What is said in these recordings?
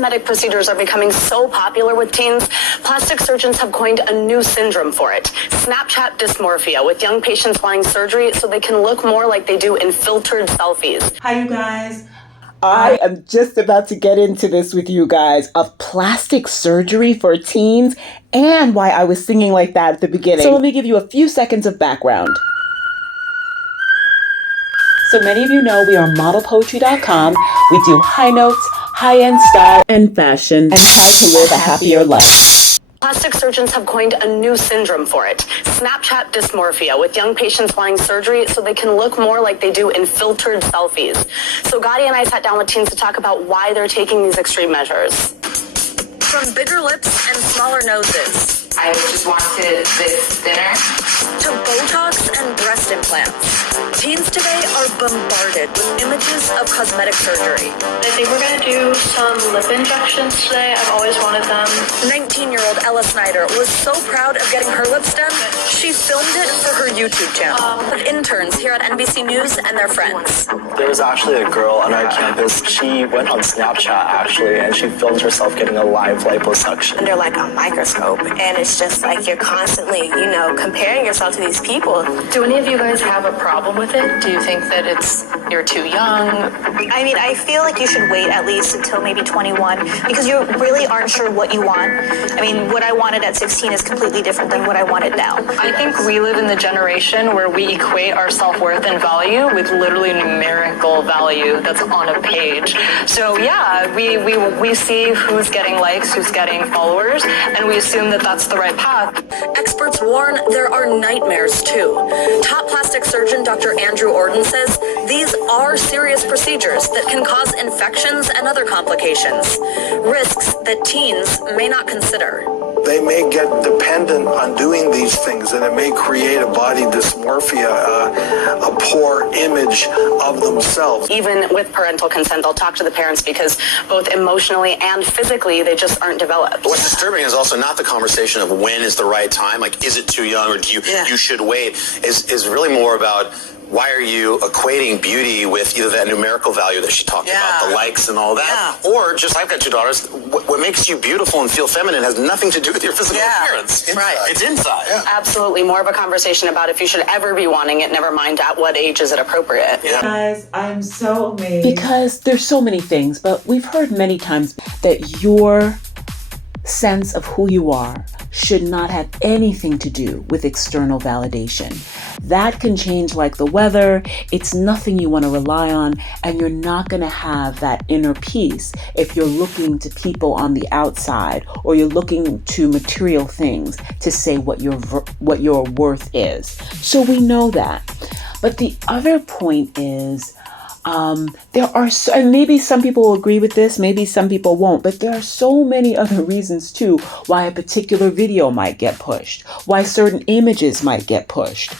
cosmetic procedures are becoming so popular with teens, plastic surgeons have coined a new syndrome for it, Snapchat dysmorphia, with young patients wanting surgery so they can look more like they do in filtered selfies. Hi, you guys. I am just about to get into this with you guys of plastic surgery for teens and why I was singing like that at the beginning. So let me give you a few seconds of background. So many of you know we are modelpoetry.com. We do high notes, high-end style and fashion, and how to live a happier life. Plastic surgeons have coined a new syndrome for it, Snapchat dysmorphia, with young patients wanting surgery so they can look more like they do in filtered selfies. So Gotti and I sat down with teens to talk about why they're taking these extreme measures. From bigger lips and smaller noses, I just wanted this thinner, to Botox and breast implants. Teens today are bombarded with images of cosmetic surgery. I think we're going to do some lip injections today. I've always wanted them. 19-year-old Ella Snyder was so proud of getting her lips done, she filmed it for her YouTube channel. With interns here at NBC News and their friends. There was actually a girl on our campus. She went on Snapchat, actually, and she filmed herself getting a live liposuction. Under like a microscope, and it's just like you're constantly, comparing yourself to these people. Do any of you guys have a problem with it? Do you think that you're too young? I mean, I feel like you should wait at least until maybe 21 because you really aren't sure what you want. I mean, what I wanted at 16 is completely different than what I wanted now. I think we live in the generation where we equate our self-worth and value with literally numerical value that's on a page. So yeah, we see who's getting likes, who's getting followers, and we assume that that's the right path. Experts warn there are nightmares too. Top plastic surgeon Dr. Andrew Orden says these are serious procedures that can cause infections and other complications, risks that teens may not consider. They may get dependent on doing these things, and it may create a body dysmorphia, a poor image of themselves. Even with parental consent, they'll talk to the parents because both emotionally and physically, they just aren't developed. What's disturbing is also not the conversation of when is the right time, like is it too young or you should wait, is really more about why are you equating beauty with either that numerical value that she talked about, the likes and all that, or just, I've got two daughters, what makes you beautiful and feel feminine has nothing to do with your physical appearance. It's inside. Absolutely. More of a conversation about if you should ever be wanting it, never mind at what age is it appropriate. Guys, I'm so amazed. Because there's so many things, but we've heard many times that your sense of who you are should not have anything to do with external validation. That can change like the weather. It's nothing you want to rely on, and you're not going to have that inner peace if you're looking to people on the outside or you're looking to material things to say what your worth is. So we know that. But the other point is, there are and maybe some people will agree with this, maybe some people won't, but there are so many other reasons too why a particular video might get pushed, why certain images might get pushed.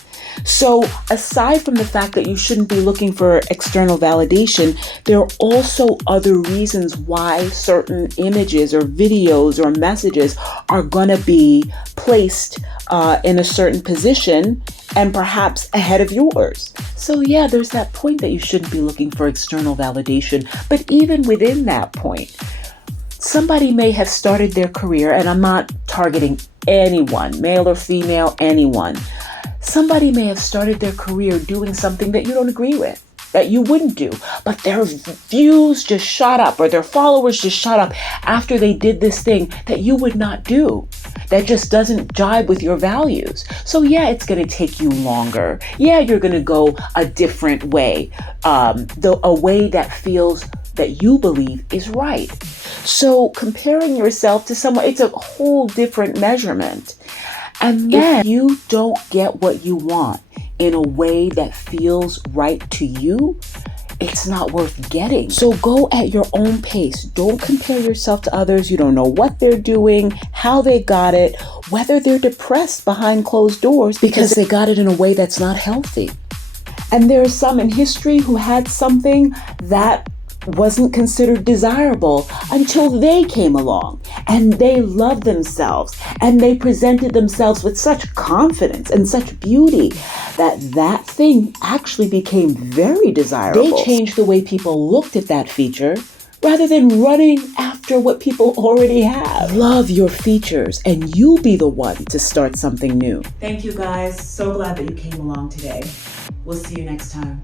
So aside from the fact that you shouldn't be looking for external validation, there are also other reasons why certain images or videos or messages are going to be placed in a certain position and perhaps ahead of yours. So yeah, there's that point that you shouldn't be looking for external validation. But even within that point, somebody may have started their career, and I'm not targeting anyone, male or female, anyone. Somebody may have started their career doing something that you don't agree with, that you wouldn't do, but their views just shot up or their followers just shot up after they did this thing that you would not do, that just doesn't jibe with your values. So yeah, it's going to take you longer. Yeah, you're going to go a different way, a way that feels that you believe is right. So comparing yourself to someone, it's a whole different measurement. And then if you don't get what you want in a way that feels right to you, it's not worth getting. So go at your own pace. Don't compare yourself to others. You don't know what they're doing, how they got it, whether they're depressed behind closed doors because they got it in a way that's not healthy. And there are some in history who had something that wasn't considered desirable until they came along and they loved themselves and they presented themselves with such confidence and such beauty that thing actually became very desirable. They changed the way people looked at that feature rather than running after what people already have. Love your features, and you'll be the one to start something new. Thank you guys. So glad that you came along today. We'll see you next time.